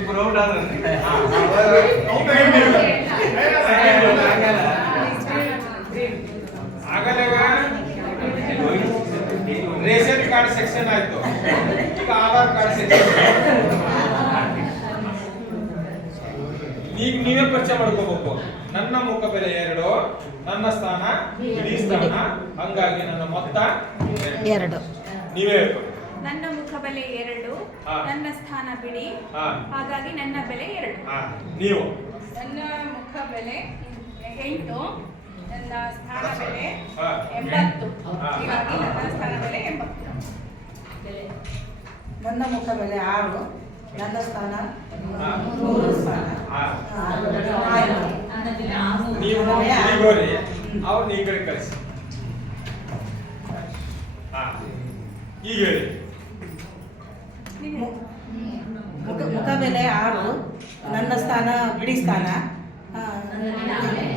ఇప్పుడు ఒకటి ration card section అయితే ఇక ఆధార్ కార్డ్ సెక్షన్ నీకు నీవే పరిచయం అడుగుబో నన్న ముక్క బెల ఎరడు నన్న స్థాన నీ స్థాన హంగాగి నన్న మొత్త ఎరడు నీవే ನನ್ನ ಮುಖ ಬೆಲೆ ಎರಡು ನನ್ನ ಸ್ಥಾನ ಬಿಡಿ ಹಾಗಾಗಿ ನನ್ನ ಬೆಲೆ ಎರಡು ನೀವು ನನ್ನ ಮುಖ ಬೆಲೆ ಎಂಟು ನನ್ನ ಸ್ಥಾನ ಬೆಲೆ ಎಂಬತ್ತು ಹೀಗಾಗಿ ನನ್ನ ಸ್ಥಾನ ಬೆಲೆ ಎಂಬತ್ತು ನನ್ನ ಮುಖ ಬೆಲೆ ಆರು ನನ್ನ ಸ್ಥಾನ ಮೂರು ಸ್ಥಾನ ಅವ್ರು ಈಗ ಹೇಳಿ ಮುಖ ಬೆಲೆ ಆರು ನನ್ನ ಸ್ಥಾನ ಬಿಡಿ ಸ್ಥಾನ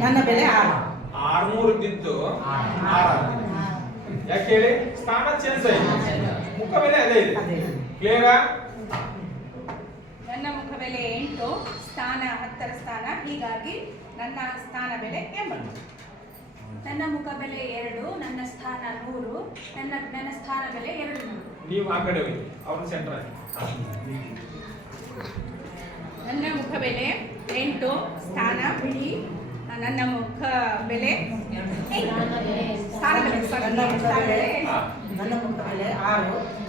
ನನ್ನ ಬೆಲೆ ಆರು ನನ್ನ ಮುಖ ಬೆಲೆ ಎಂಟು ಸ್ಥಾನ ಹತ್ತರ ಸ್ಥಾನ ಹೀಗಾಗಿ ನನ್ನ ಸ್ಥಾನ ಬೆಲೆ ಎಂಬತ್ತು ನನ್ನ ಮುಖ ಬೆಲೆ ಎರಡು ನನ್ನ ಸ್ಥಾನ ಮೂರು ನನ್ನ ನನ್ನ ಸ್ಥಾನ ಬೆಲೆ ಎರಡು ನನ್ನ ಮುಖ ಬೆಲೆ ಎಂಟು ಸ್ನಾನ ಬಿಳಿ ನನ್ನ ಮುಖ ಬೆಲೆ ನನ್ನ ಮುಖ ಬೆಲೆ ಆರು